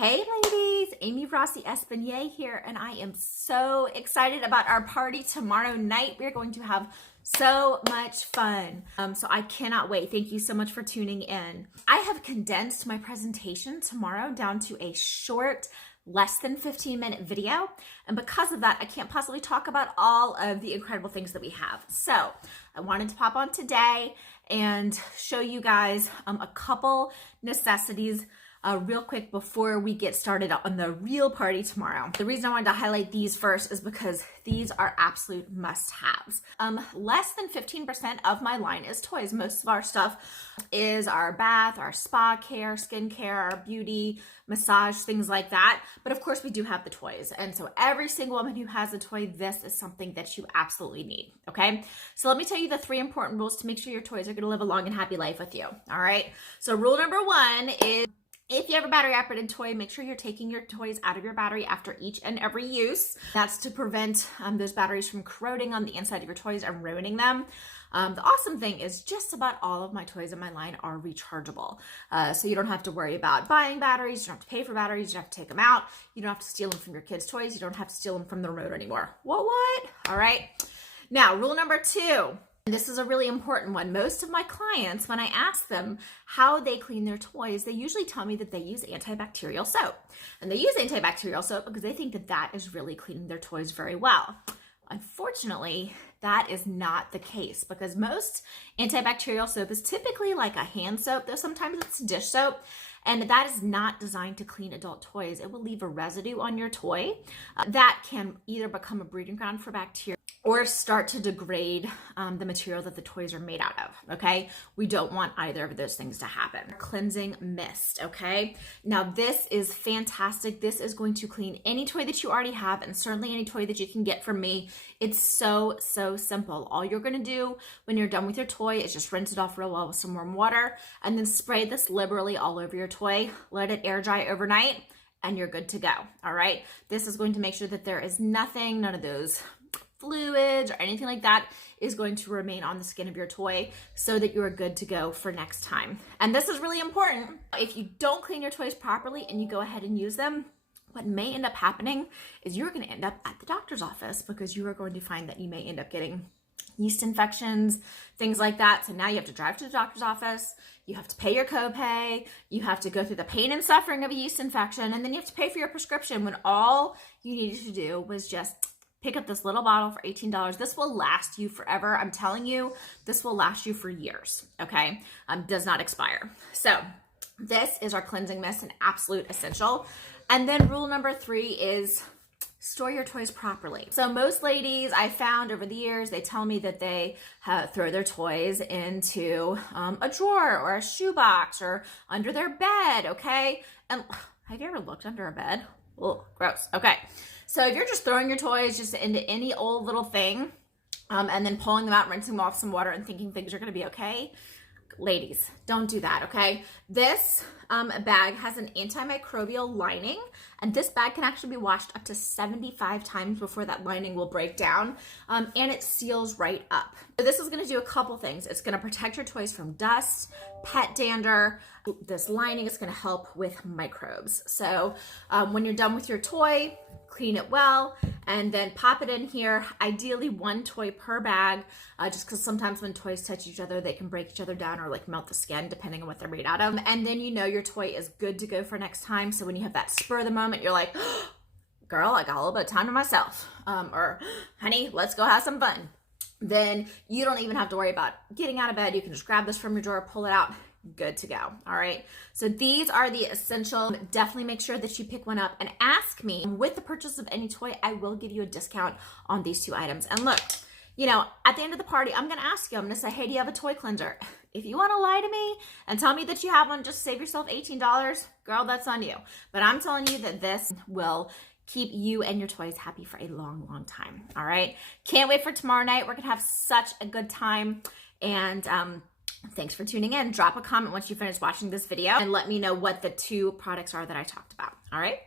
Hey ladies, Amy Rossi-Espagnet here, and I am so excited about our party tomorrow night. We're going to have so much fun. So I cannot wait. Thank you so much for tuning in. I have condensed my presentation tomorrow down to a short, less than 15-minute video. And because of that, I can't possibly talk about all of the incredible things that we have. So I wanted to pop on today and show you guys a couple necessities real quick before we get started on the real party tomorrow. The reason I wanted to highlight these first is because these are absolute must-haves. Less than 15% of my line is toys. Most of our stuff is our bath, our spa care, skincare, our beauty, massage, things like that. But of course we do have the toys. And so every single woman who has a toy, this is something that you absolutely need, okay? So let me tell you the 3 important rules to make sure your toys are gonna live a long and happy life with you, all right? So rule number 1 is, if you have a battery operated toy, make sure you're taking your toys out of your battery after each and every use. That's to prevent those batteries from corroding on the inside of your toys and ruining them. The awesome thing is just about all of my toys in my line are rechargeable. So you don't have to worry about buying batteries, you don't have to pay for batteries, you don't have to take them out, you don't have to steal them from your kids' toys, you don't have to steal them from the remote anymore. What? All right. Now, rule number 2. This is a really important one. Most of my clients, when I ask them how they clean their toys, they usually tell me that they use antibacterial soap. And they use antibacterial soap because they think that that is really cleaning their toys very well. Unfortunately, that is not the case because most antibacterial soap is typically like a hand soap, though sometimes it's dish soap. And that is not designed to clean adult toys. It will leave a residue on your toy that can either become a breeding ground for bacteria or start to degrade the material that the toys are made out of, okay? We don't want either of those things to happen. Cleansing mist, okay? Now this is fantastic. This is going to clean any toy that you already have and certainly any toy that you can get from me. It's so simple. All you're gonna do when you're done with your toy is just rinse it off real well with some warm water and then spray this liberally all over your toy. Let it air dry overnight and you're good to go, all right? This is going to make sure that there is nothing, none of those fluids or anything like that is going to remain on the skin of your toy so that you are good to go for next time. And this is really important. If you don't clean your toys properly and you go ahead and use them, what may end up happening is you're going to end up at the doctor's office because you are going to find that you may end up getting yeast infections, things like that. So now you have to drive to the doctor's office, you have to pay your copay, you have to go through the pain and suffering of a yeast infection, and then you have to pay for your prescription when all you needed to do was just pick up this little bottle for $18. This will last you forever. I'm telling you, this will last you for years, okay? Does not expire. So this is our cleansing mist, an absolute essential. And then rule number 3 is store your toys properly. So most ladies I found over the years, they tell me that they throw their toys into a drawer or a shoebox or under their bed, okay? And have you ever looked under a bed? Oh, gross. Okay. So if you're just throwing your toys just into any old little thing and then pulling them out, rinsing them off some water and thinking things are going to be okay, ladies, don't do that, okay? This bag has an antimicrobial lining, and this bag can actually be washed up to 75 times before that lining will break down, and it seals right up. So this is going to do a couple things. It's going to protect your toys from dust, pet dander. This lining is going to help with microbes. So when you're done with your toy, clean it well, and then pop it in here. Ideally 1 toy per bag, just because sometimes when toys touch each other, they can break each other down or like melt the skin, depending on what they're made out of. And then you know your toy is good to go for next time. So when you have that spur of the moment, you're like, oh, girl, I got a little bit of time to myself. Or honey, let's go have some fun. Then you don't even have to worry about getting out of bed. You can just grab this from your drawer, pull it out, good to go. All right. So these are the essential. Definitely make sure that you pick one up and ask me. With the purchase of any toy, I will give you a discount on these 2 items. And look, you know, at the end of the party, I'm going to ask you, I'm going to say, hey, do you have a toy cleanser? If you want to lie to me and tell me that you have one, just save yourself $18, girl, that's on you. But I'm telling you that this will keep you and your toys happy for a long time. All right. Can't wait for tomorrow night. We're going to have such a good time. And, thanks for tuning in. Drop a comment once you finish watching this video and let me know what the 2 products are that I talked about. All right.